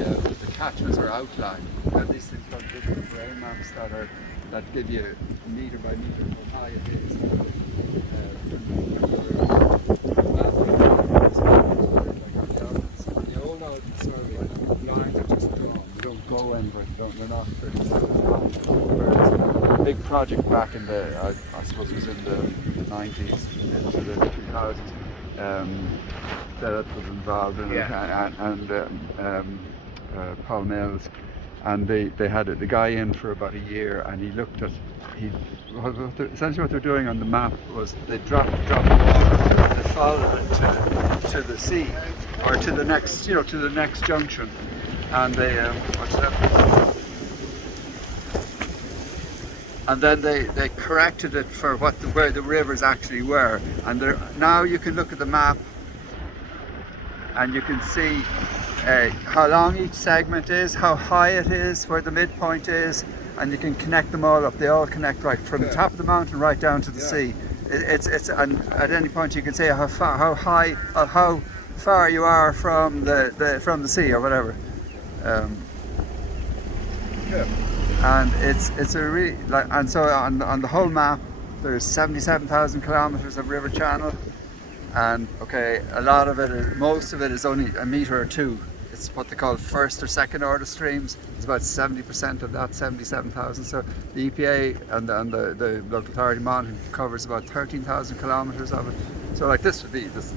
The catchments are outlined, and these things are little terrain maps that give you metre by metre how high it is. The old survey lines are just drawn. They don't go anywhere. They're not 37 big project back in the, I suppose it was in the 90s into the 2000s. That was involved in it, and Paul Mills, and they had the guy in for about a year, and he looked at essentially what they're doing on the map was they drop water, they follow it to the sea or to the next junction, and they what's that? And then they corrected it for where the rivers actually were, and now you can look at the map and you can see how long each segment is, how high it is, where the midpoint is, and you can connect them all up. They all connect right from the top of the mountain right down to the sea. And at any point you can say how high, how far you are from the sea or whatever. And it's a really and so on the whole map there's 77,000 kilometers of river channel, and a lot of it most of it is only a metre or two. It's what they call first or second order streams. It's about 70% of that 77,000. So the EPA and the local authority monitoring covers about 13,000 kilometers of it. So this is big. This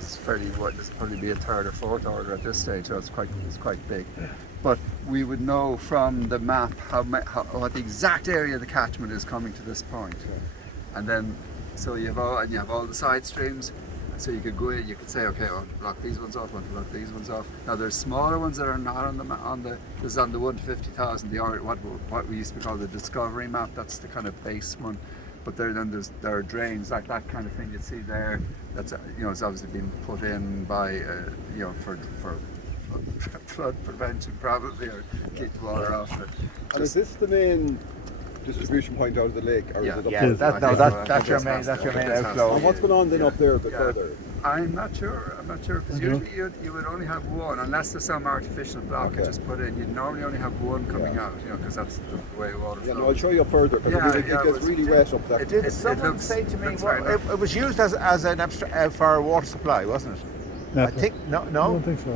is fairly wide. This would probably be a third or fourth order at this stage. So it's quite big. But we would know from the map what the exact area of the catchment is coming to this point. And then so you have all the side streams. So you could go in, you could say, okay, I'll block these ones off, I'll block these ones off. Now there's smaller ones that are not on the 1 to 50,000, what we used to call the discovery map. That's the kind of base one. But there are drains like that kind of thing you see there. That's it's obviously been put in by for flood prevention probably, or keep the water off it. And is this the main distribution point out of the lake, or is it up there? That's your main outflow. And what's going on then up there a bit further? I'm not sure, because usually you would only have one, unless there's some artificial block you just put in. You'd normally only have one coming out, because that's the way water flows. No, I'll show you up further, because it gets really wet up there. Did someone say to me, it was used as an for water supply, wasn't it? I think, no? I don't think so.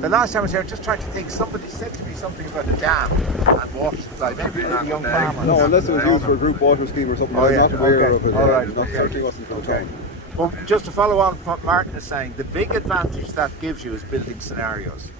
The last time I was here, I was just trying to think, somebody said to me something about a dam and water supply, maybe a young farmer. No, unless it was used for a group water scheme or something. I'm not aware of it. All right, certainly wasn't for town. Well, just to follow on from what Martin is saying, the big advantage that gives you is building scenarios.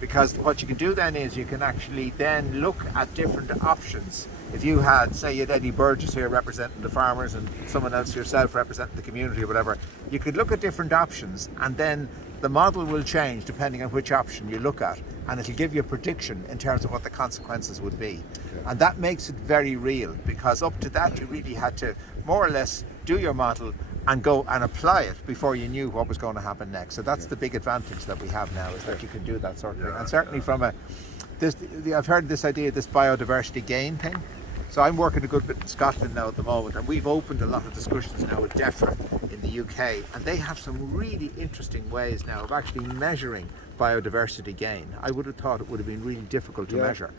Because what you can do then is you can actually then look at different options. If you had, say, you had Eddie Burgess here representing the farmers and someone else yourself representing the community or whatever, you could look at different options, and then the model will change depending on which option you look at, and it'll give you a prediction in terms of what the consequences would be. And that makes it very real, because up to that you really had to more or less do your model and go and apply it before you knew what was going to happen next. So that's the big advantage that we have now, is that you can do that sort of thing. And certainly I've heard this idea, this biodiversity gain thing. So I'm working a good bit in Scotland now at the moment, and we've opened a lot of discussions now with DEFRA in the UK, and they have some really interesting ways now of actually measuring biodiversity gain. I would have thought it would have been really difficult to measure.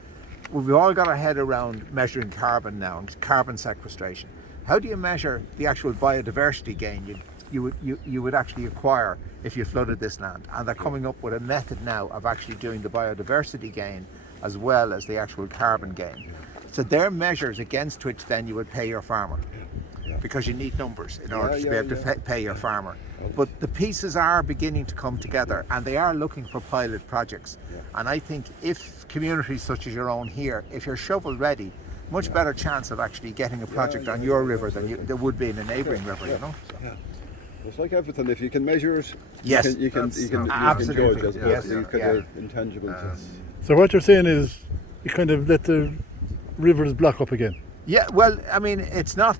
We've all got our head around measuring carbon now, and carbon sequestration. How do you measure the actual biodiversity gain you would actually acquire if you flooded this land? And they're coming up with a method now of actually doing the biodiversity gain as well as the actual carbon gain. So they're measures against which then you would pay your farmer, because you need numbers in order to be able to pay your farmer. But the pieces are beginning to come together, and they are looking for pilot projects. And I think if communities such as your own here, if you're shovel ready, much better chance of actually getting a project on your river than there would be in a neighbouring river, So. Yeah. It's like everything. If you can measure it, yes, you can judge absolutely. these kind of intangibles. So what you're saying is you kind of let the rivers block up again. Yeah, well, I mean, it's not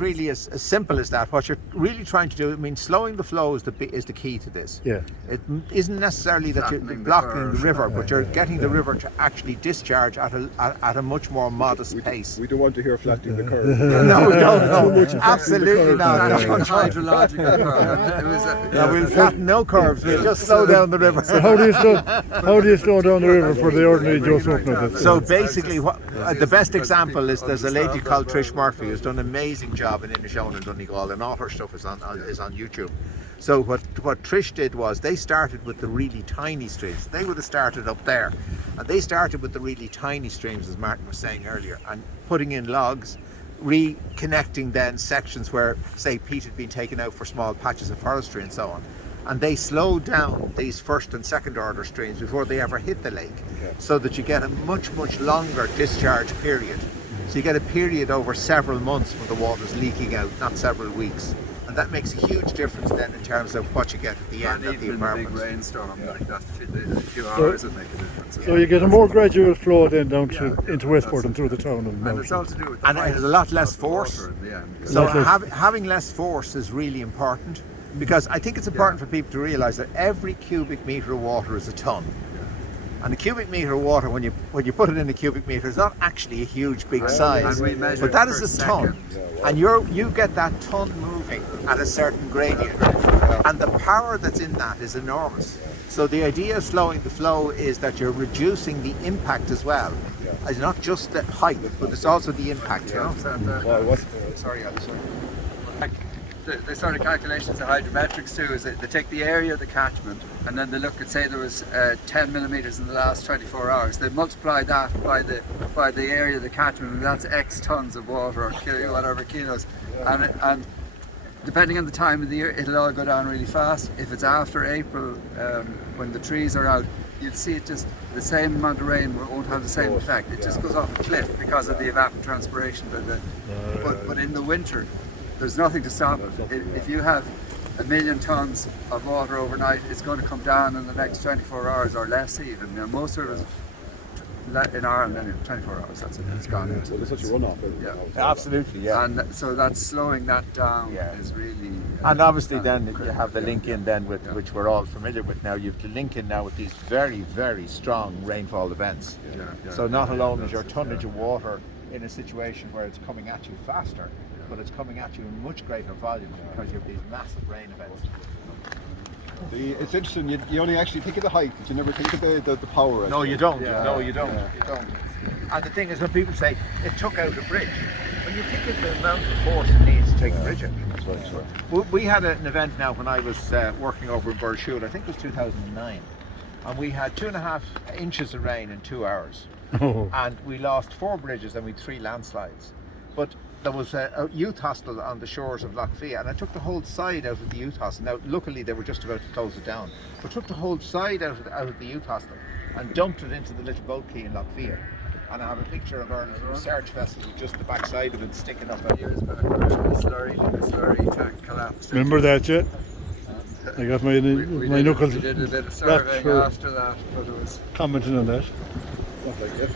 really as simple as that. What you're really trying to do, I mean, slowing the flow is the key to this. Yeah. It isn't necessarily that you're Flattening the blocking curve. the river, but you're getting the river to actually discharge at a much more modest pace. We don't want to hear flattening the curve. No, we don't. No, absolutely not. That's No. one hydrological curve. It was No, we'll flatten no curves. We'll just slow down the river. So how do you slow down the river for the ordinary Joe Smoking? So basically, the best example is there's a lady called Trish Murphy who's done an amazing job in Inishowen and Donegal, and all her stuff is on YouTube. So what Trish did was they started with the really tiny streams. They would have started up there, and they started with the really tiny streams, as Martin was saying earlier, and putting in logs, reconnecting then sections where, say, peat had been taken out for small patches of forestry and so on. And they slowed down these first and second order streams before they ever hit the lake, so that you get a much longer discharge period. So you get a period over several months when the water's leaking out, not several weeks. And that makes a huge difference then in terms of what you get at the end of the even in a big apartment. rainstorm like that, a few hours would make a difference. So you get a more gradual flow then down into Westport and through the town. And it's all to do with the And it height has a lot of less the force. water in the end. So Lot less- having less force is really important, because I think it's important for people to realise that every cubic metre of water is a tonne. And a cubic metre of water, when you put it in a cubic metre, is not actually a huge big size, And we measure but that it is per a tonne. second. And you get that tonne moving at a certain gradient, and the power that's in that is enormous. So the idea of slowing the flow is that you're reducing the impact as well. It's not just the height, but it's also the impact. You know? Sorry, I'm sorry. Like the sort of calculations the hydrometrics do is that they take the area of the catchment and then they look at, say there was 10 millimetres in the last 24 hours. They multiply that by the area of the catchment, and that's X tons of water or whatever kilos. And depending on the time of the year, it'll all go down really fast. If it's after April, when the trees are out, you'll see it just, the same amount of rain won't have the same effect. It just goes off a cliff because of the evapotranspiration. But in the winter, there's nothing to stop it. If you have 1 million tons of water overnight, it's going to come down in the next 24 hours or less even. You know, most of it is in Ireland anyway, 24 hours, that's it, it's gone. Well, there's such a runoff. Yeah. Absolutely, yeah. And so that's slowing that down is really... And obviously then you have the link in then with which we're all familiar with now. You have the link in now with these very strong rainfall events. So not alone is your tonnage of water in a situation where it's coming at you faster, but it's coming at you in much greater volume because you have these massive rain events. It's interesting, you only actually think of the height, but you never think of the power. No, you don't. Yeah. No, you don't. You don't. And the thing is, when people say it took out a bridge, when you think of the amount of force it needs to take a bridge out. We had an event now when I was working over in Burshule, I think it was 2009, and we had 2.5 inches of rain in 2 hours. Oh. And we lost 4 bridges and we had 3 landslides. But there was a youth hostel on the shores of Lough Fia, and I took the whole side out of the youth hostel. Now, luckily, they were just about to close it down, but took the whole side out of the youth hostel and dumped it into the little boat quay in Lough Fia. And I have a picture of our research vessel with just the back side of it sticking up out. Years back, the slurry tank collapsed. Remember that yet? I got my We knuckles did a bit of surveying for after that, but it was... commenting on that. Stuff like that.